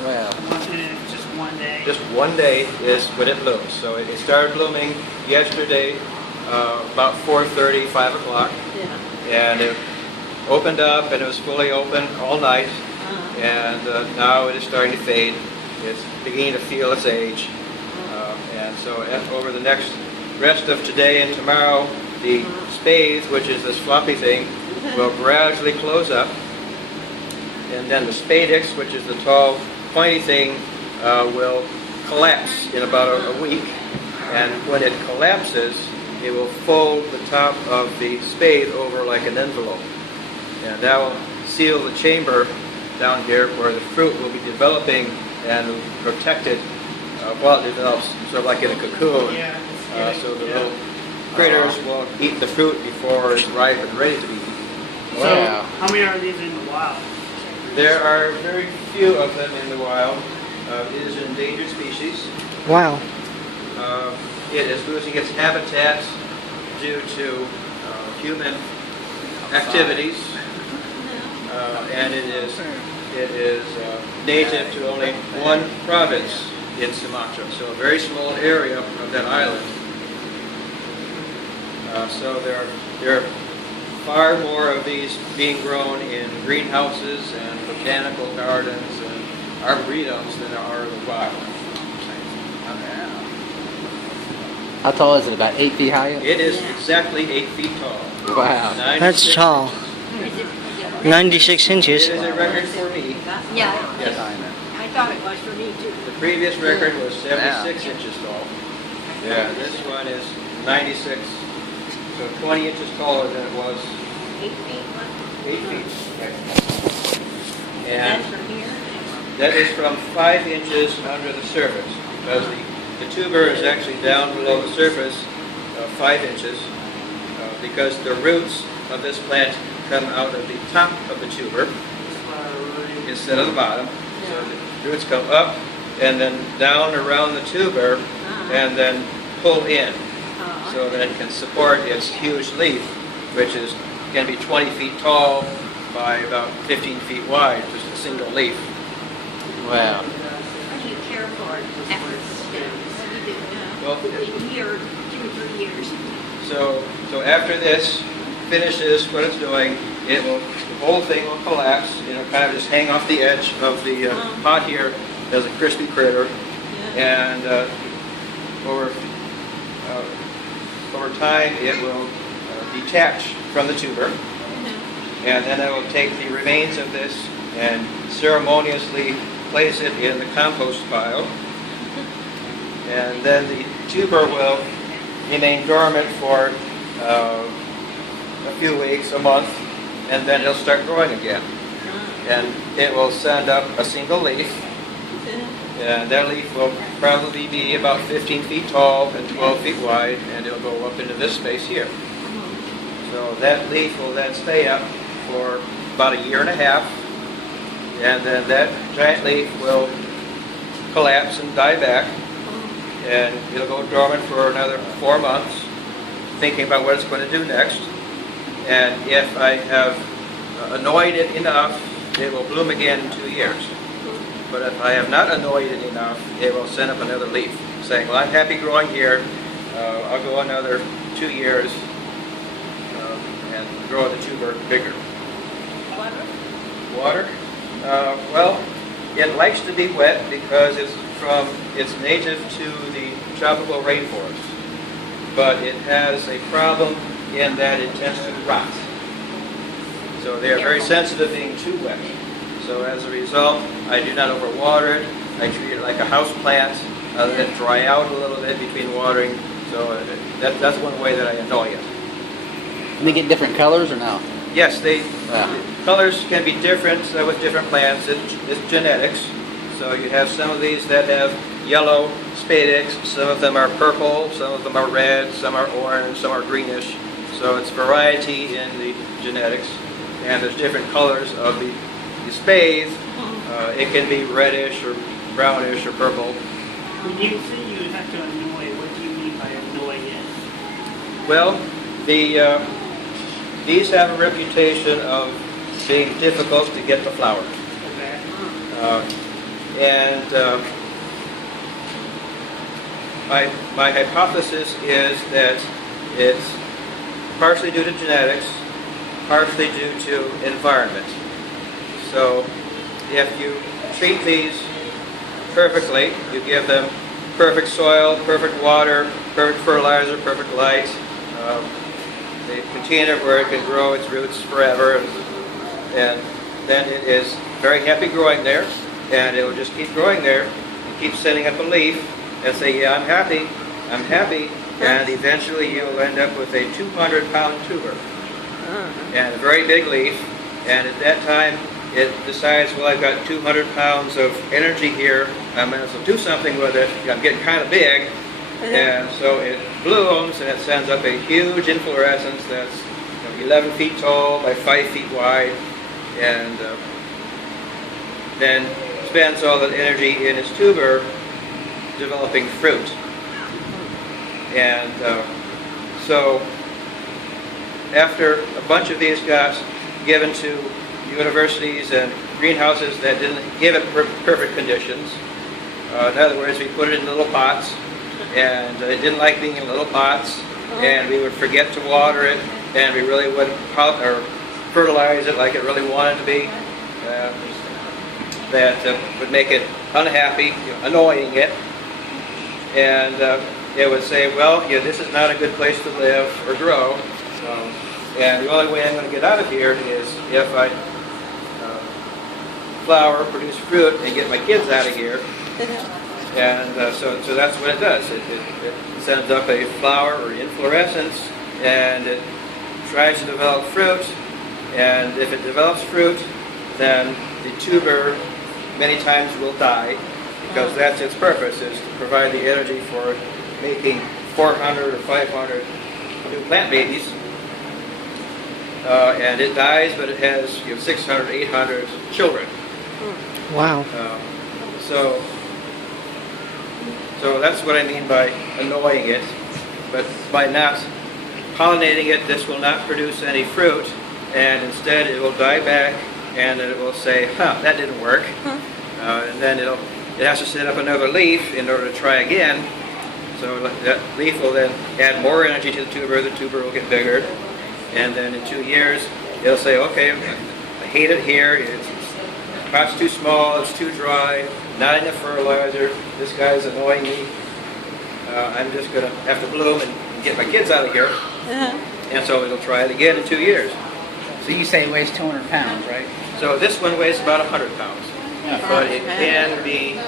Wow. Just one day. Just one day is when it blooms. So it started blooming yesterday, about 4:30, 5 o'clock. Yeah. And it opened up, and it was fully open all night. And now it is starting to fade. It's beginning to feel its age. And so over the rest of today and tomorrow, the spathe, which is this floppy thing, will gradually close up. And then the spadix, which is the tall, pointy thing, will collapse in about a week. And when it collapses, it will fold the top of the spathe over like an envelope. And that will seal the chamber down here where the fruit will be developing and protected while it develops, sort of like in a cocoon. So the little critters will eat the fruit before it's ripe and ready to be eaten. So, how many are these in the wild? There are very few of them in the wild. It is an endangered species. Wow. It is losing its habitat due to human activities, and it is native to only one province in Sumatra, so a very small area of that island. So there are far more of these being grown in greenhouses and botanical gardens and arboretums than there are in the wild. How tall is it? About 8 feet high? It is exactly 8 feet tall. Wow. 96 That's tall. inches. 96 inches. It is a record for me. Yeah, Yes. I thought it was for me too. The previous record was 76 inches tall. Yeah, this one is 96. So 20 inches taller than it was 8 feet. 8 feet. Okay. That's And from here. that is from 5 inches under the surface, because the tuber is actually down below the surface 5 inches, because the roots of this plant come out of the top of the tuber instead of the bottom. So the roots come up and then down around the tuber and then pull in so that it can support its huge leaf, which can be 20 feet tall by about 15 feet wide, just a single leaf. Wow. How do you care for it after it's down? What do you do? Well, A year, 2 or 3 years. So after this finishes what it's doing, the whole thing will collapse. Kind of just hang off the edge of the pot here as a crispy critter, and over time it will detach from the tuber, and then I will take the remains of this and ceremoniously place it in the compost pile, and then the tuber will remain dormant for a few weeks, a month, and then it'll start growing again. And it will send up a single leaf, and that leaf will probably be about 15 feet tall and 12 feet wide, and it'll go up into this space here. So that leaf will then stay up for about a year and a half, and then that giant leaf will collapse and die back, and it'll go dormant for another 4 months, thinking about what it's going to do next. And if I have annoyed it enough, it will bloom again in 2 years. But if I have not annoyed it enough, it will send up another leaf, saying, well, I'm happy growing here, I'll go another 2 years and grow the tuber bigger. Water? Well, it likes to be wet because it's native to the tropical rainforest. But it has a problem in that it tends to rot. So they are very sensitive to being too wet. So as a result, I do not overwater it. I treat it like a house plant. I let it dry out a little bit between watering. So that's one way that I annoy it. Can they get different colors or no? Yes, the colors can be different with different plants. It's genetics. So you have some of these that have yellow spadix, some of them are purple, some of them are red, some are orange, some are greenish. So it's variety in the genetics. And there's different colors of the spathe. It can be reddish or brownish or purple. When you say you have to annoy, what do you mean by annoy it? Well, these have a reputation of being difficult to get the flower. Okay. And my hypothesis is that it's partially due to genetics, partially due to environment. So if you treat these perfectly, you give them perfect soil, perfect water, perfect fertilizer, perfect light, the container where it can grow its roots forever, and then it is very happy growing there, and it will just keep growing there and keep sending up a leaf and say, yeah, I'm happy, and eventually you'll end up with a 200-pound tuber and a very big leaf, and at that time it decides, well, I've got 200 pounds of energy here, I might as well do something with it. I'm getting kind of big, and so it blooms and it sends up a huge inflorescence that's 11 feet tall by 5 feet wide, and then spends all the energy in its tuber developing fruit. And so after a bunch of these got given to universities and greenhouses that didn't give it perfect conditions, in other words, we put it in little pots, and it didn't like being in little pots, and we would forget to water it, and we really wouldn't fertilize it like it really wanted to be. That would make it unhappy, annoying it, and it would say, well, this is not a good place to live or grow, and the only way I'm going to get out of here is if I flower, produce fruit, and get my kids out of here. And so that's what it does. It sends up a flower or inflorescence, and it tries to develop fruit, and if it develops fruit, then the tuber many times will die, because that's its purpose, is to provide the energy for making 400 or 500 new plant babies. And it dies, but it has 600, 800 children. Wow. So that's what I mean by annoying it. But by not pollinating it, this will not produce any fruit, and instead it will die back, and it will say, that didn't work. And then it has to set up another leaf in order to try again. So that leaf will then add more energy to the tuber will get bigger, and then in 2 years it'll say, okay, I hate it here, it's pot's too small, it's too dry, not enough fertilizer, this guy's annoying me, I'm just going to have to bloom and get my kids out of here. And so it'll try it again in 2 years. So you say it weighs 200 pounds, right? So this one weighs about 100 pounds, but it can be